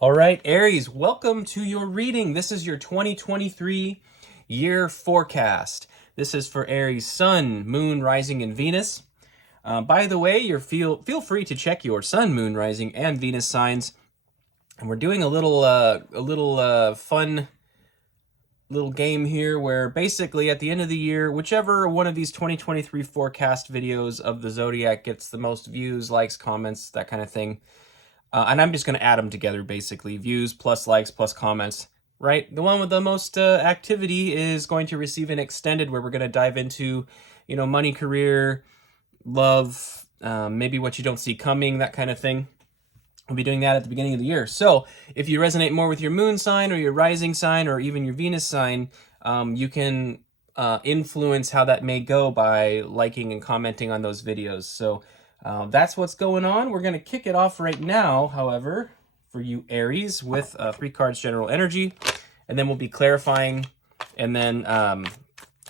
All right, Aries, welcome to your reading. This is your 2023 year forecast. This is for Aries Sun, Moon, Rising, and Venus. By the way, feel free to check your Sun, Moon, Rising, and Venus signs. And we're doing a little fun little game here where basically at the end of the year, whichever one of these 2023 forecast videos of the zodiac gets the most views, likes, comments, that kind of thing. And I'm just going to add them together, basically. Views plus likes plus comments, right? The one with the most activity is going to receive an extended where we're going to dive into, money, career, love, maybe what you don't see coming, that kind of thing. We'll be doing that at the beginning of the year. So if you resonate more with your moon sign or your rising sign or even your Venus sign, you can influence how that may go by liking and commenting on those videos. So that's what's going on. We're going to kick it off right now, however, for you Aries with 3 cards general energy. And then we'll be clarifying. And then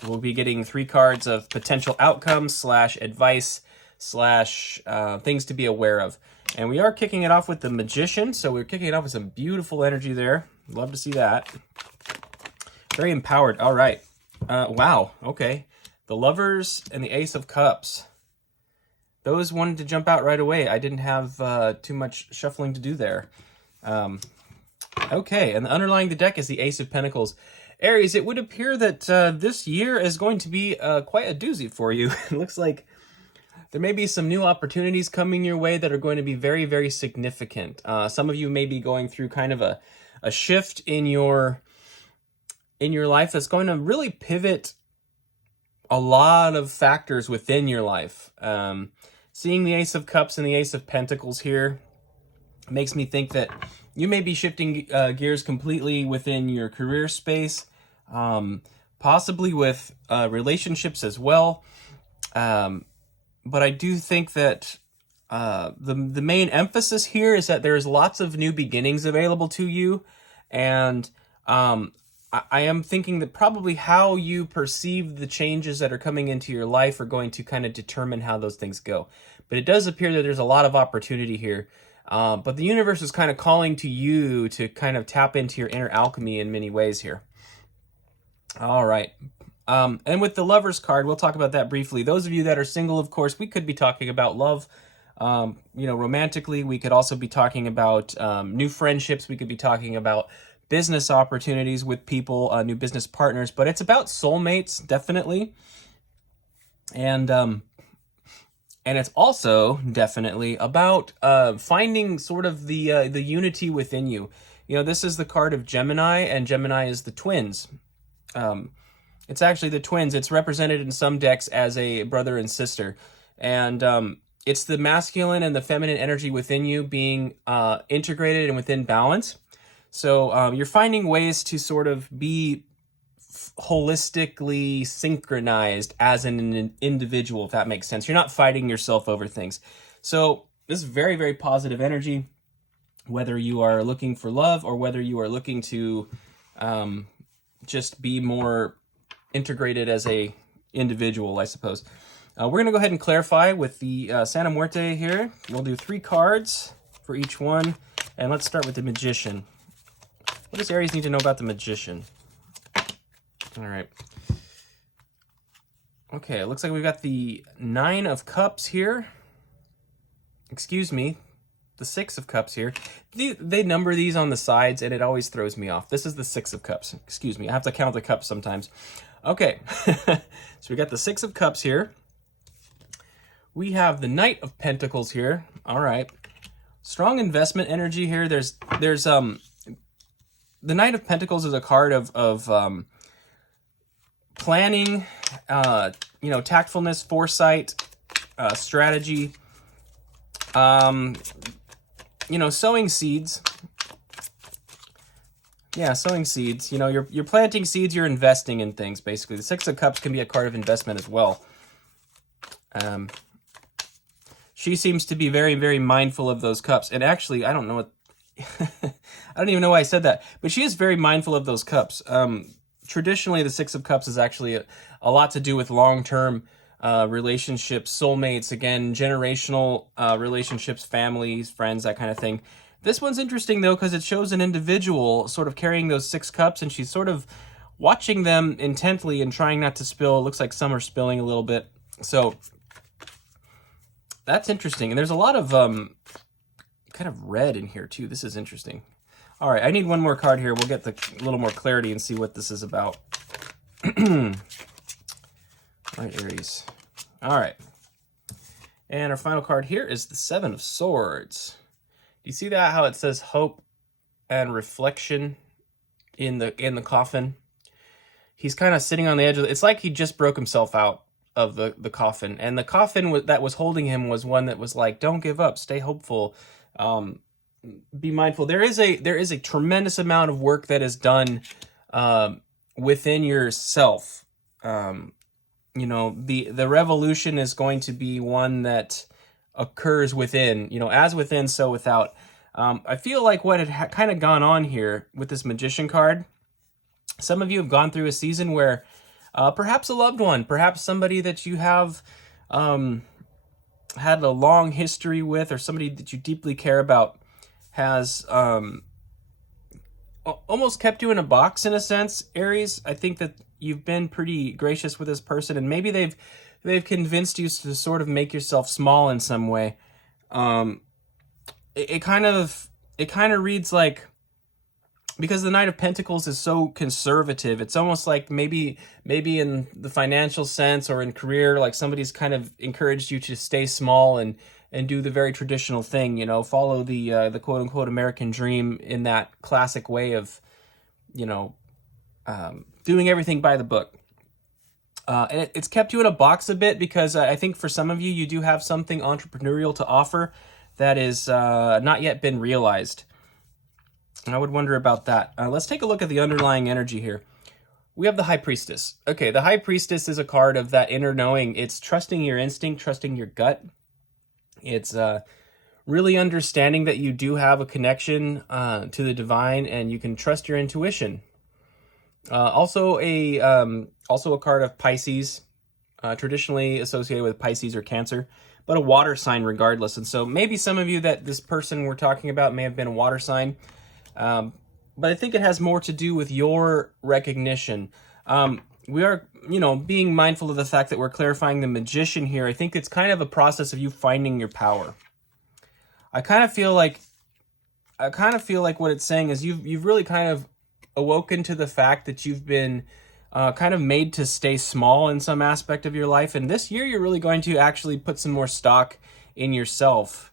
we'll be getting 3 cards of potential outcomes / advice / things to be aware of. And we are kicking it off with the Magician. So we're kicking it off with some beautiful energy there. Love to see that. Very empowered. All right. Wow. Okay. The Lovers and the Ace of Cups. Those wanted to jump out right away. I didn't have too much shuffling to do there. Okay, and underlying the deck is the Ace of Pentacles. Aries, it would appear that this year is going to be quite a doozy for you. It looks like there may be some new opportunities coming your way that are going to be very, very significant. Some of you may be going through kind of a shift in your life that's going to really pivot a lot of factors within your life. Seeing the Ace of Cups and the Ace of Pentacles here makes me think that you may be shifting gears completely within your career space, possibly with relationships as well. But I do think that the main emphasis here is that there's lots of new beginnings available to you. And I am thinking that probably how you perceive the changes that are coming into your life are going to kind of determine how those things go. But it does appear that there's a lot of opportunity here. But the universe is kind of calling to you to kind of tap into your inner alchemy in many ways here. All right. And with the Lovers card, we'll talk about that briefly. Those of you that are single, of course, we could be talking about love, romantically. We could also be talking about new friendships. We could be talking about business opportunities with people, new business partners, but it's about soulmates, definitely. And it's also definitely about finding sort of the unity within you. This is the card of Gemini, and Gemini is the twins. It's actually the twins. It's represented in some decks as a brother and sister. And it's the masculine and the feminine energy within you being integrated and within balance. So you're finding ways to sort of be holistically synchronized as an individual, if that makes sense. You're not fighting yourself over things. So this is very, very positive energy, whether you are looking for love or whether you are looking to just be more integrated as a individual, I suppose. We're going to go ahead and clarify with the Santa Muerte here. We'll do 3 cards for each one. And let's start with the Magician. What does Aries need to know about the Magician? All right. Okay, it looks like we've got the 9 of Cups here. Excuse me, the 6 of Cups here. They number these on the sides, and it always throws me off. This is the 6 of Cups. Excuse me, I have to count the cups sometimes. Okay, so we got the 6 of Cups here. We have the Knight of Pentacles here. All right. Strong investment energy here. There's the Knight of Pentacles is a card of planning, tactfulness, foresight, strategy, sowing seeds. Yeah, sowing seeds. You're planting seeds, you're investing in things, basically. The 6 of Cups can be a card of investment as well. She seems to be very, very mindful of those cups. And actually, I don't know what... I don't even know why I said that. But she is very mindful of those cups. Traditionally, the 6 of Cups is actually a lot to do with long-term relationships, soulmates, again, generational relationships, families, friends, that kind of thing. This one's interesting, though, because it shows an individual sort of carrying those 6 cups, and she's sort of watching them intently and trying not to spill. It looks like some are spilling a little bit. So that's interesting. And there's a lot of kind of red in here, too. This is interesting. All right, I need one more card here. We'll get a little more clarity and see what this is about. All right, Aries. All right. And our final card here is the 7 of Swords. Do you see that, how it says hope and reflection in the coffin? He's kind of sitting on the edge of it's like he just broke himself out of the coffin. And the coffin that was holding him was one that was like, don't give up, stay hopeful, be mindful. There is a tremendous amount of work that is done within yourself. You know, the revolution is going to be one that occurs within, you know, as within, so without. I feel like what had kind of gone on here with this Magician card, some of you have gone through a season where perhaps a loved one, perhaps somebody that you have had a long history with, or somebody that you deeply care about, has almost kept you in a box in a sense, Aries. I think that you've been pretty gracious with this person, and maybe they've convinced you to sort of make yourself small in some way. It kind of reads like, because the Knight of Pentacles is so conservative, it's almost like maybe in the financial sense or in career, like somebody's kind of encouraged you to stay small and do the very traditional thing, you know, follow the quote unquote American dream in that classic way of, you know, doing everything by the book. And it's kept you in a box a bit, because I think for some of you, you do have something entrepreneurial to offer that is not yet been realized. I would wonder about that. Let's take a look at the underlying energy here. We have the High Priestess. Okay, the High Priestess is a card of that inner knowing. It's trusting your instinct, trusting your gut. It's really understanding that you do have a connection to the divine, and you can trust your intuition. Also a card of Pisces, traditionally associated with Pisces or Cancer, but a water sign regardless. And so maybe some of you that this person we're talking about may have been a water sign, but I think it has more to do with your recognition. We are, you know, being mindful of the fact that we're clarifying the Magician here. I think it's kind of a process of you finding your power. I kind of feel like what it's saying is you've really kind of awoken to the fact that you've been kind of made to stay small in some aspect of your life. And this year, you're really going to actually put some more stock in yourself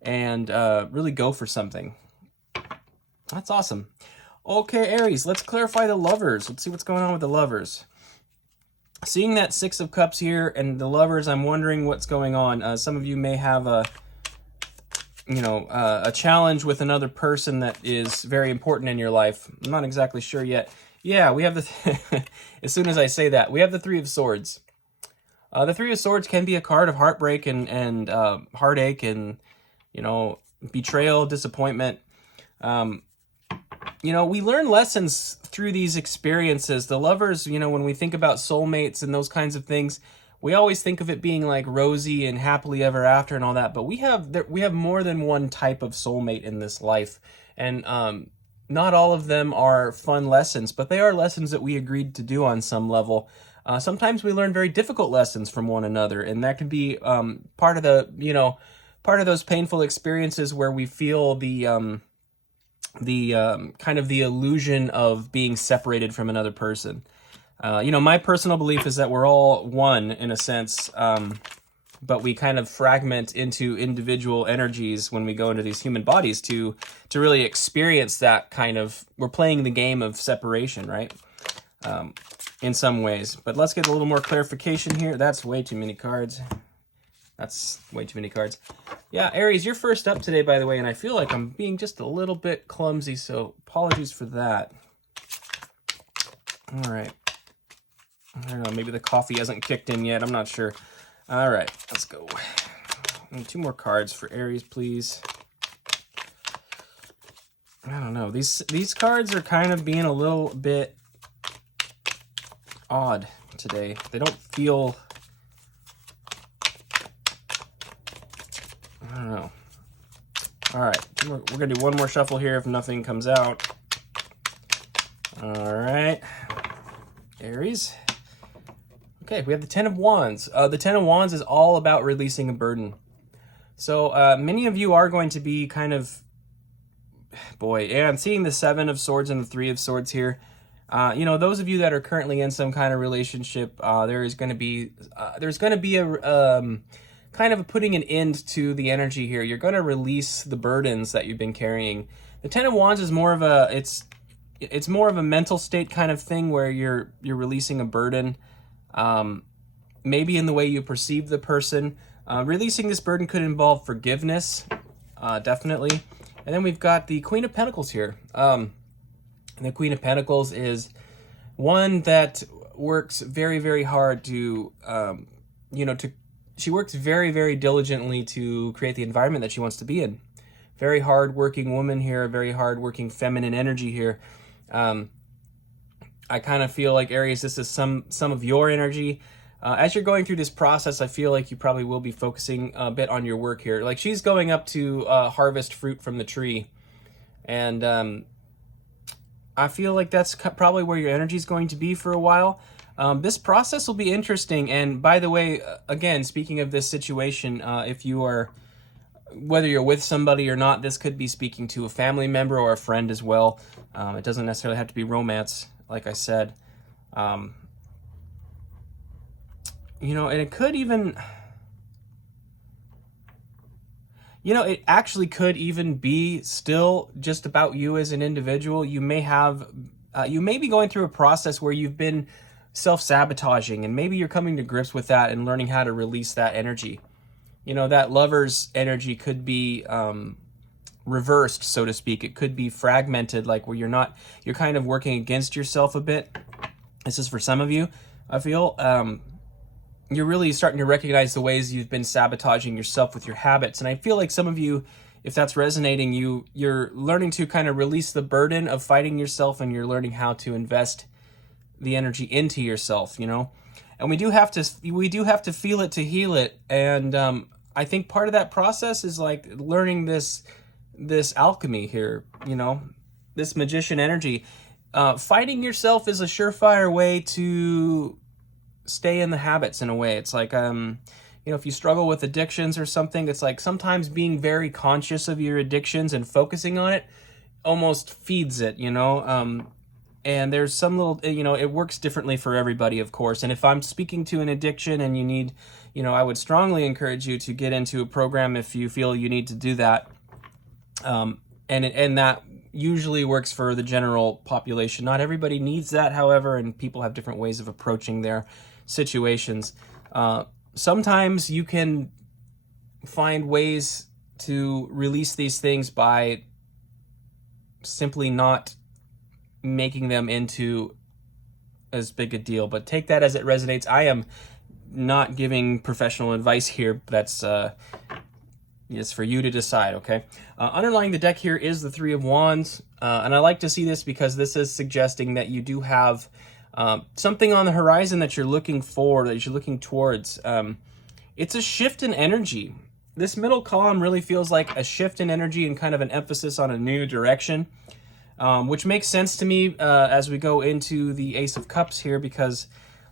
and really go for something. That's awesome. Okay, Aries, let's clarify the Lovers. Let's see what's going on with the Lovers. Seeing that 6 of Cups here and the Lovers, I'm wondering what's going on. Some of you may have a challenge with another person that is very important in your life. I'm not exactly sure yet. Yeah, we have the, as soon as I say that, we have the 3 of Swords. The 3 of Swords can be a card of heartbreak and heartache and, you know, betrayal, disappointment. You know, we learn lessons through these experiences. The Lovers, you know, when we think about soulmates and those kinds of things, we always think of it being like rosy and happily ever after and all that. But we have more than one type of soulmate in this life. And not all of them are fun lessons, but they are lessons that we agreed to do on some level. Sometimes we learn very difficult lessons from one another. And that can be part of those painful experiences where we feel the kind of the illusion of being separated from another person. You know, my personal belief is that we're all one in a sense, but we kind of fragment into individual energies when we go into these human bodies to really experience that kind of, we're playing the game of separation, right? In some ways. But let's get a little more clarification here. That's way too many cards. That's way too many cards. Yeah, Aries, you're first up today, by the way, and I feel like I'm being just a little bit clumsy, so apologies for that. All right. I don't know, maybe the coffee hasn't kicked in yet. I'm not sure. All right, let's go. And 2 more cards for Aries, please. I don't know. These cards are kind of being a little bit odd today. They don't feel... I don't know. All right, we're going to do one more shuffle here if nothing comes out. All right, Aries. Okay, we have the Ten of Wands. The Ten of Wands is all about releasing a burden. So many of you are going to be kind of, boy, yeah, I'm seeing the Seven of Swords and the Three of Swords here. You know, those of you that are currently in some kind of relationship, there's going to be a kind of putting an end to the energy here. You're going to release the burdens that you've been carrying. The Ten of Wands is more of a it's more of a mental state kind of thing where you're releasing a burden, maybe in the way you perceive the person. Releasing this burden could involve forgiveness, definitely. And then we've got the Queen of Pentacles here. And the Queen of Pentacles is one that works very, very hard to, she works very, very diligently to create the environment that she wants to be in. Very hard-working woman here, very hard-working feminine energy here. I kind of feel like, Aries, this is some of your energy. As you're going through this process, I feel like you probably will be focusing a bit on your work here. Like, she's going up to harvest fruit from the tree. And I feel like that's probably where your energy is going to be for a while. This process will be interesting. And by the way, again, speaking of this situation, if you are, whether you're with somebody or not, this could be speaking to a family member or a friend as well. It doesn't necessarily have to be romance, like I said. You know, and it could even, you know, it actually could even be still just about you as an individual. You may have, you may be going through a process where you've been self-sabotaging, and maybe you're coming to grips with that and learning how to release that energy. You know, that lover's energy could be reversed, so to speak. It could be fragmented, like where you're kind of working against yourself a bit. This is for some of you, I feel. You're really starting to recognize the ways you've been sabotaging yourself with your habits. And I feel like some of you, if that's resonating, you're learning to kind of release the burden of fighting yourself, and you're learning how to invest the energy into yourself, you know? And we do have to feel it to heal it. And I think part of that process is like learning this alchemy here, you know, this magician energy. Fighting yourself is a surefire way to stay in the habits in a way. It's like, you know, if you struggle with addictions or something, it's like sometimes being very conscious of your addictions and focusing on it almost feeds it, you know? And there's some little, you know, it works differently for everybody, of course. And if I'm speaking to an addiction and you need, you know, I would strongly encourage you to get into a program if you feel you need to do that. And that usually works for the general population. Not everybody needs that, however, and people have different ways of approaching their situations. Sometimes you can find ways to release these things by simply not making them into as big a deal, but take that as it resonates. I am not giving professional advice here. That's it's for you to decide, okay? Underlying the deck here is the Three of Wands, and I like to see this because this is suggesting that you do have something on the horizon that you're looking for, that you're looking towards. It's a shift in energy. This middle column really feels like a shift in energy and kind of an emphasis on a new direction, which makes sense to me as we go into the Ace of Cups here, because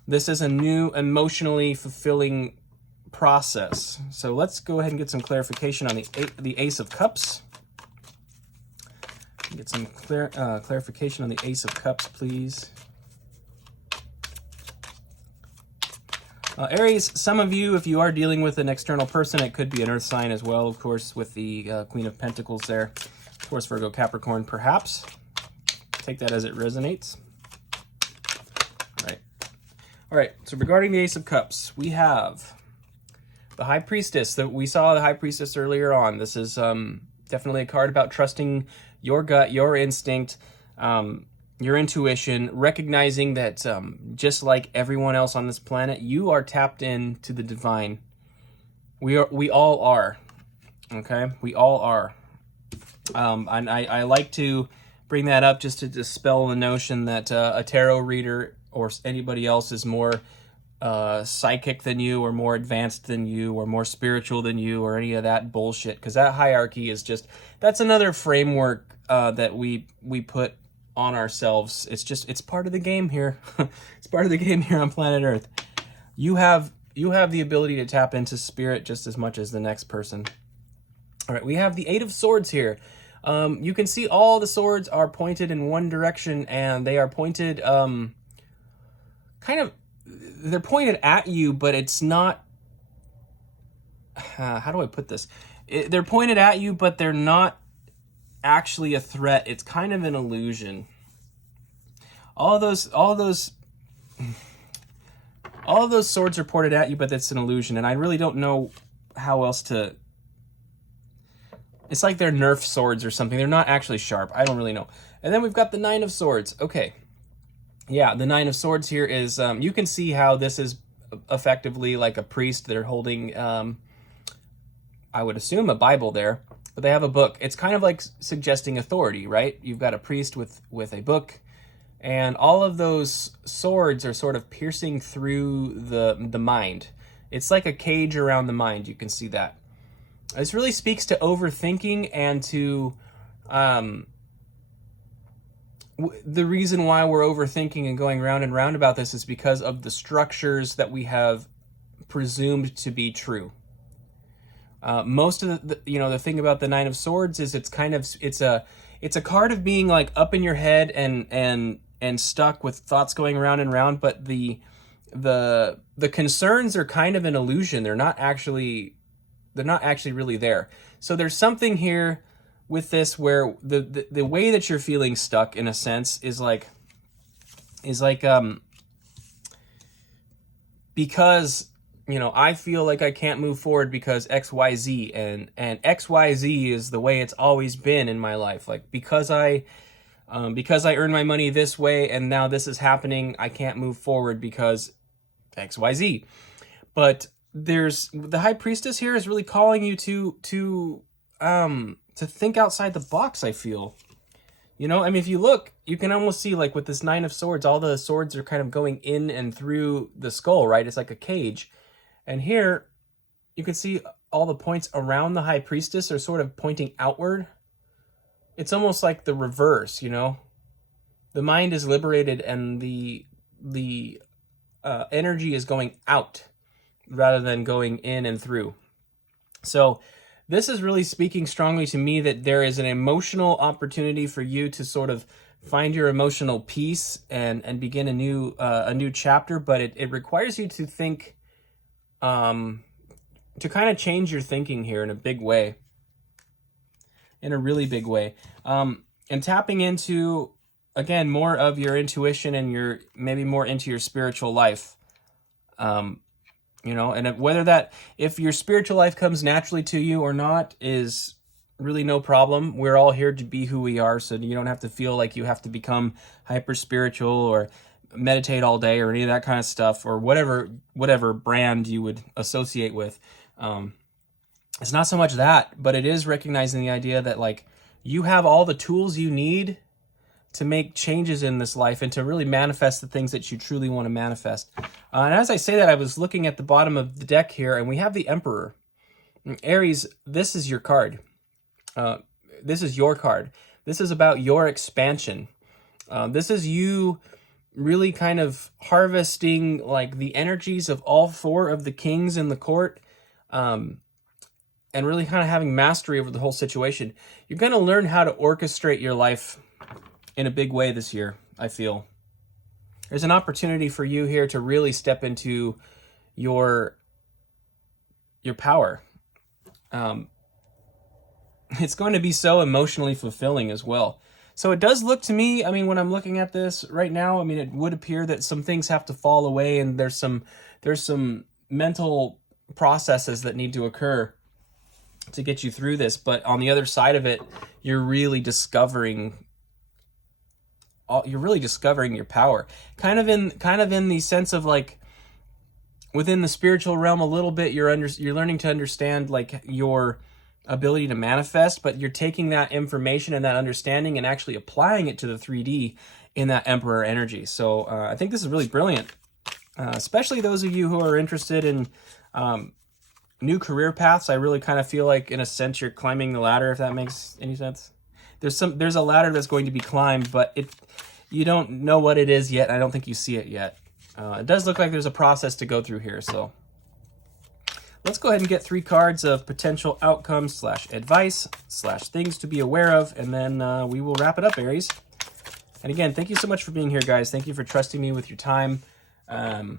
this is a new emotionally fulfilling process. So let's go ahead and get some clarification on the Ace of Cups. Get some clarification on the Ace of Cups, please. Aries, some of you, if you are dealing with an external person, it could be an earth sign as well, of course, with the Queen of Pentacles there. Of course, Virgo, Capricorn, perhaps. Take that as it resonates. All right, so regarding the Ace of Cups, we have the High Priestess. We saw the High Priestess earlier on. This is definitely a card about trusting your gut, your instinct, your intuition, recognizing that just like everyone else on this planet, you are tapped into the divine. We all are, okay? We all are. And I like to bring that up just to dispel the notion that a tarot reader or anybody else is more psychic than you or more advanced than you or more spiritual than you or any of that bullshit, because that hierarchy is just, that's another framework that we put on ourselves. It's part of the game here. It's part of the game here on planet Earth. You have the ability to tap into spirit just as much as the next person. All right, we have the Eight of Swords here. You can see all the swords are pointed in one direction, and they are pointed they're pointed at you, but it's not, how do I put this? They're pointed at you, but they're not actually a threat. It's kind of an illusion. All of those swords are pointed at you, but it's an illusion, and I really don't know how else to. It's like they're Nerf swords or something. They're not actually sharp. I don't really know. And then we've got the Nine of Swords. Okay. Yeah, the Nine of Swords here is, you can see how this is effectively like a priest. They're holding, I would assume, a Bible there, but they have a book. It's kind of like suggesting authority, right? You've got a priest with a book, and all of those swords are sort of piercing through the mind. It's like a cage around the mind. You can see that. This really speaks to overthinking and to the reason why we're overthinking and going round and round about this is because of the structures that we have presumed to be true. Most of the thing about the Nine of Swords is it's a card of being like up in your head and stuck with thoughts going round and round, but the concerns are kind of an illusion. They're not actually really there. So there's something here with this where the way that you're feeling stuck, in a sense, is like because I feel like I can't move forward because XYZ, and XYZ is the way it's always been in my life. Like because I earn my money this way and now this is happening, I can't move forward because XYZ. But there's the High Priestess here is really calling you to think outside the box, I feel. If you look, you can almost see, like, with this Nine of Swords, all the swords are kind of going in and through the skull, right? It's like a cage. And here, you can see all the points around the High Priestess are sort of pointing outward. It's almost like the reverse, The mind is liberated and the energy is going out rather than going in and through. So this is really speaking strongly to me that there is an emotional opportunity for you to sort of find your emotional peace and begin a new chapter, but it requires you to think, to kind of change your thinking here in a big way, in a really big way, and tapping into, again, more of your intuition and your maybe more into your spiritual life. And whether if your spiritual life comes naturally to you or not is really no problem. We're all here to be who we are, so you don't have to feel like you have to become hyper spiritual or meditate all day or any of that kind of stuff, or whatever brand you would associate with. It's not so much that, but it is recognizing the idea that, like, you have all the tools you need to make changes in this life and to really manifest the things that you truly want to manifest. And as I say that, I was looking at the bottom of the deck here, and we have the Emperor. Aries, this is your card. This is your card. This is about your expansion. This is you really kind of harvesting, like, the energies of all four of the kings in the court, and really kind of having mastery over the whole situation. You're going to learn how to orchestrate your life in a big way this year, I feel. There's an opportunity for you here to really step into your power. It's going to be so emotionally fulfilling as well. So it does look to me, when I'm looking at this right now, it would appear that some things have to fall away, and there's some mental processes that need to occur to get you through this. But on the other side of it, you're really discovering your power, kind of in the sense of, like, within the spiritual realm a little bit. You're learning to understand, like, your ability to manifest, but you're taking that information and that understanding and actually applying it to the 3D in that Emperor energy. So I think this is really brilliant. especially those of you who are interested in new career paths. I really kind of feel like, in a sense, you're climbing the ladder, if that makes any sense. There's a ladder that's going to be climbed, but you don't know what it is yet. I don't think you see it yet. It does look like there's a process to go through here, so let's go ahead and get 3 cards of potential outcomes / advice / things to be aware of, and then we will wrap it up, Aries. And again, thank you so much for being here, guys. Thank you for trusting me with your time and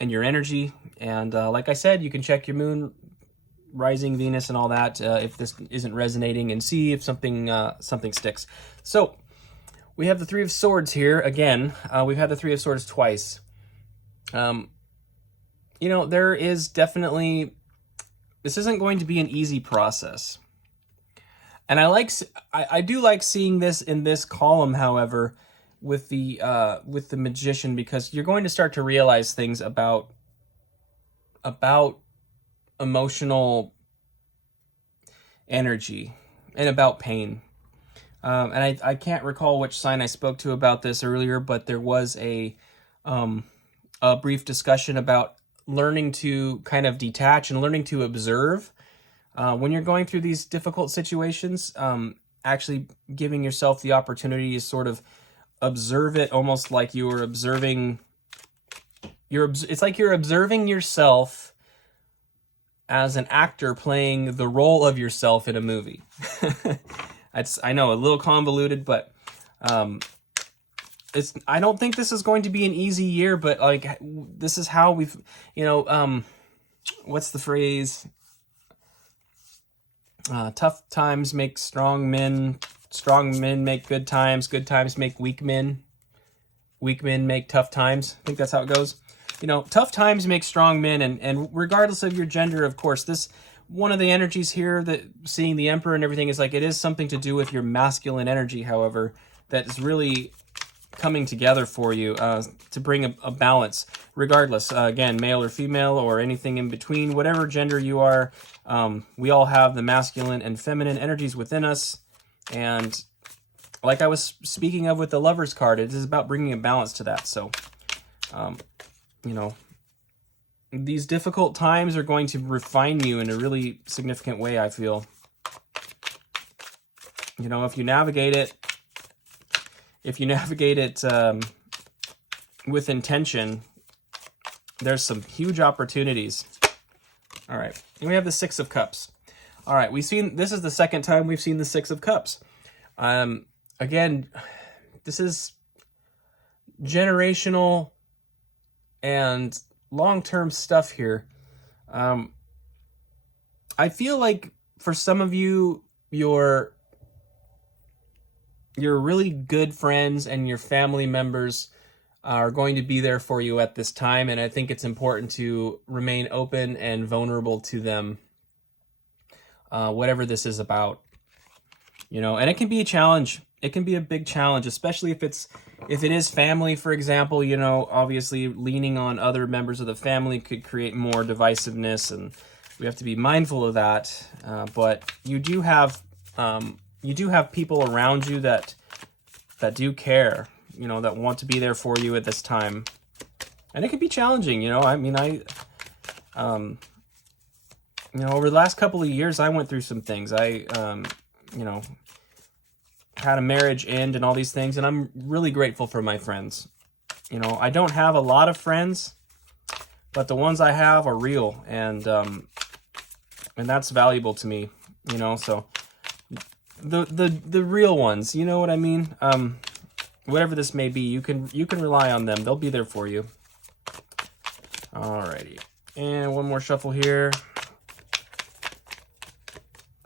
your energy. And like I said, you can check your moon, rising, Venus, and all that if this isn't resonating, and see if something sticks. So we have the 3 of Swords here again. We've had the 3 of Swords twice. You know, there is definitely, this isn't going to be an easy process. And I do like seeing this in this column, however, with the Magician, because you're going to start to realize things about emotional energy and about pain. And I can't recall which sign I spoke to about this earlier, but there was a brief discussion about learning to kind of detach and learning to observe when you're going through these difficult situations. Actually giving yourself the opportunity to sort of observe it, almost like you were observing. It's like you're observing yourself as an actor playing the role of yourself in a movie. I know, a little convoluted, but I don't think this is going to be an easy year, but like, this is how we've, what's the phrase? Tough times make strong men make good times make weak men make tough times. I think that's how it goes. Tough times make strong men, and regardless of your gender, of course, this, one of the energies here, that seeing the Emperor and everything, is like, it is something to do with your masculine energy, however, that is really coming together for you to bring a balance, regardless, again, male or female or anything in between, whatever gender you are. We all have the masculine and feminine energies within us, and like I was speaking of with the Lover's card, it is about bringing a balance to that. So these difficult times are going to refine you in a really significant way, I feel. If you navigate it with intention, there's some huge opportunities. All right, and we have the 6 of Cups. All right, this is the second time we've seen the 6 of Cups. Again, this is generational and long-term stuff here. I feel like for some of you, your really good friends and your family members are going to be there for you at this time, and I think it's important to remain open and vulnerable to them, whatever this is about. And it can be a challenge. It can be a big challenge, especially if it is family, for example. Obviously leaning on other members of the family could create more divisiveness, and we have to be mindful of that. But you do have people around you that do care, that want to be there for you at this time. And it can be challenging, over the last couple of years, I went through some things. I had a marriage end and all these things, and I'm really grateful for my friends. I don't have a lot of friends, but the ones I have are real, and that's valuable to me, so the real ones, you know what I mean? Whatever this may be, you can rely on them. They'll be there for you. Alrighty. And one more shuffle here.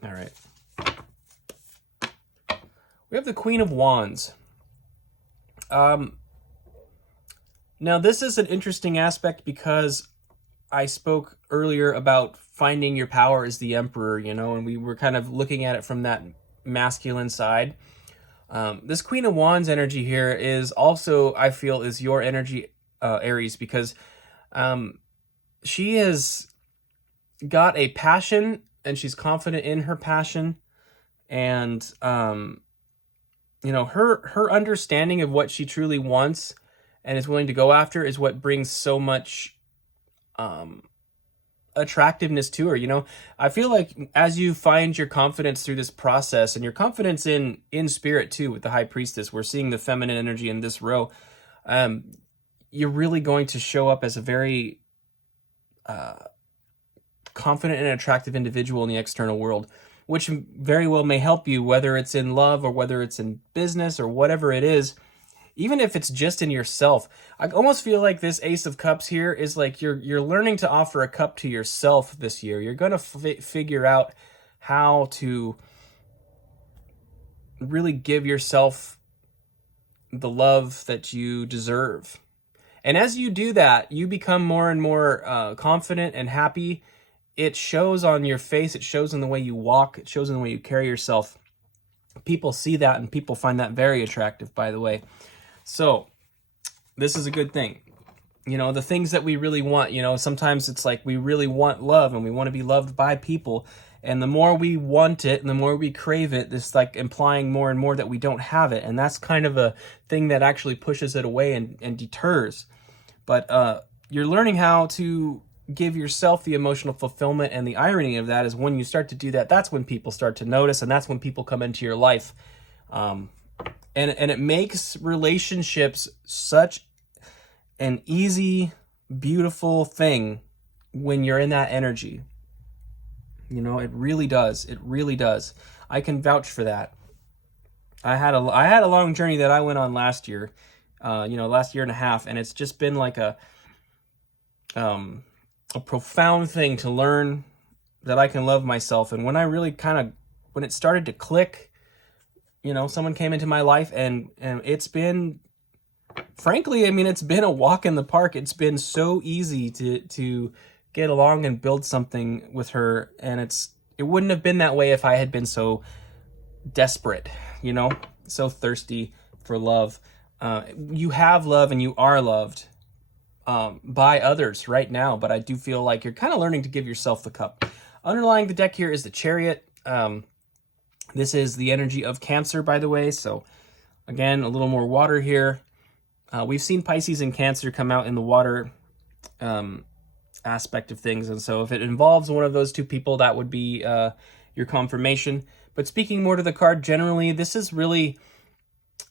All right. We have the Queen of Wands. Now, this is an interesting aspect because I spoke earlier about finding your power as the Emperor, and we were kind of looking at it from that masculine side. This Queen of Wands energy here is also, I feel, is your energy, Aries, because she has got a passion and she's confident in her passion, and her understanding of what she truly wants and is willing to go after is what brings so much attractiveness to her. You know, I feel like as you find your confidence through this process, and your confidence in spirit too, with the high priestess, we're seeing the feminine energy in this row. You're really going to show up as a very confident and attractive individual in the external world, which very well may help you, whether it's in love or whether it's in business or whatever it is. Even if it's just in yourself, I almost feel like this Ace of Cups here is like you're learning to offer a cup to yourself this year. You're going to figure out how to really give yourself the love that you deserve. And as you do that, you become more and more confident and happy. It shows on your face. It shows in the way you walk. It shows in the way you carry yourself. People see that, and people find that very attractive, by the way. So this is a good thing. You know, the things that we really want, you know, sometimes it's like we really want love and we want to be loved by people. And the more we want it and the more we crave it, it's like implying more and more that we don't have it. And that's kind of a thing that actually pushes it away and deters. But you're learning how to give yourself the emotional fulfillment. And the irony of that is when you start to do that, that's when people start to notice, and that's when people come into your life. And it makes relationships such an easy, beautiful thing when you're in that energy. You know, it really does. It really does. I can vouch for that. I had a long journey that I went on last year, last year and a half, and it's just been like a profound thing to learn that I can love myself. And when I really when it started to click, you know, someone came into my life, and it's been, frankly, I mean, it's been a walk in the park. It's been so easy to get along and build something with her, and it wouldn't have been that way if I had been so desperate, you know, so thirsty for love. You have love and you are loved by others right now, but I do feel like you're kind of learning to give yourself the cup. Underlying the deck here is the Chariot. This is the energy of Cancer, by the way. So again, a little more water here. We've seen Pisces and Cancer come out in the water aspect of things. And so if it involves one of those two people, that would be your confirmation. But speaking more to the card generally, this is really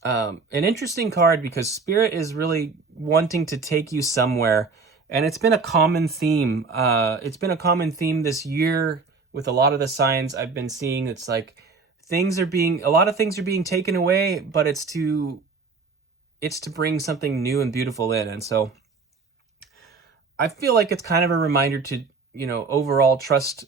an interesting card because Spirit is really wanting to take you somewhere. And it's been a common theme. It's been a common theme this year with a lot of the signs I've been seeing. It's like a lot of things are being taken away, but it's to bring something new and beautiful in. And so I feel like it's kind of a reminder to, you know, overall trust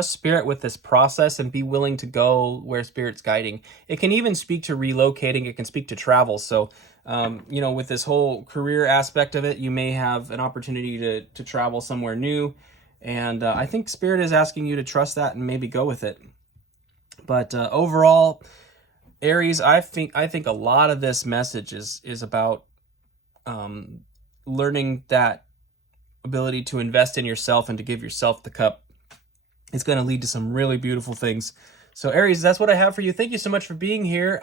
Spirit with this process and be willing to go where Spirit's guiding. It can even speak to relocating. It can speak to travel. So, with this whole career aspect of it, you may have an opportunity to travel somewhere new. And I think Spirit is asking you to trust that and maybe go with it. But overall, Aries, I think a lot of this message is about learning that ability to invest in yourself and to give yourself the cup. It's going to lead to some really beautiful things. So Aries, that's what I have for you. Thank you so much for being here.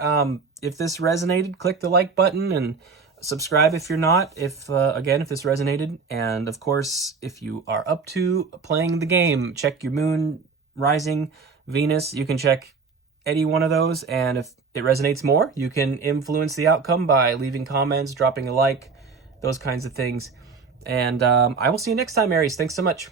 If this resonated, click the like button and subscribe if you're not. If this resonated. And of course, if you are up to playing the game, check your moon, rising, Venus. You can check any one of those, and if it resonates more, you can influence the outcome by leaving comments, dropping a like, those kinds of things. And I will see you next time, Aries. Thanks so much.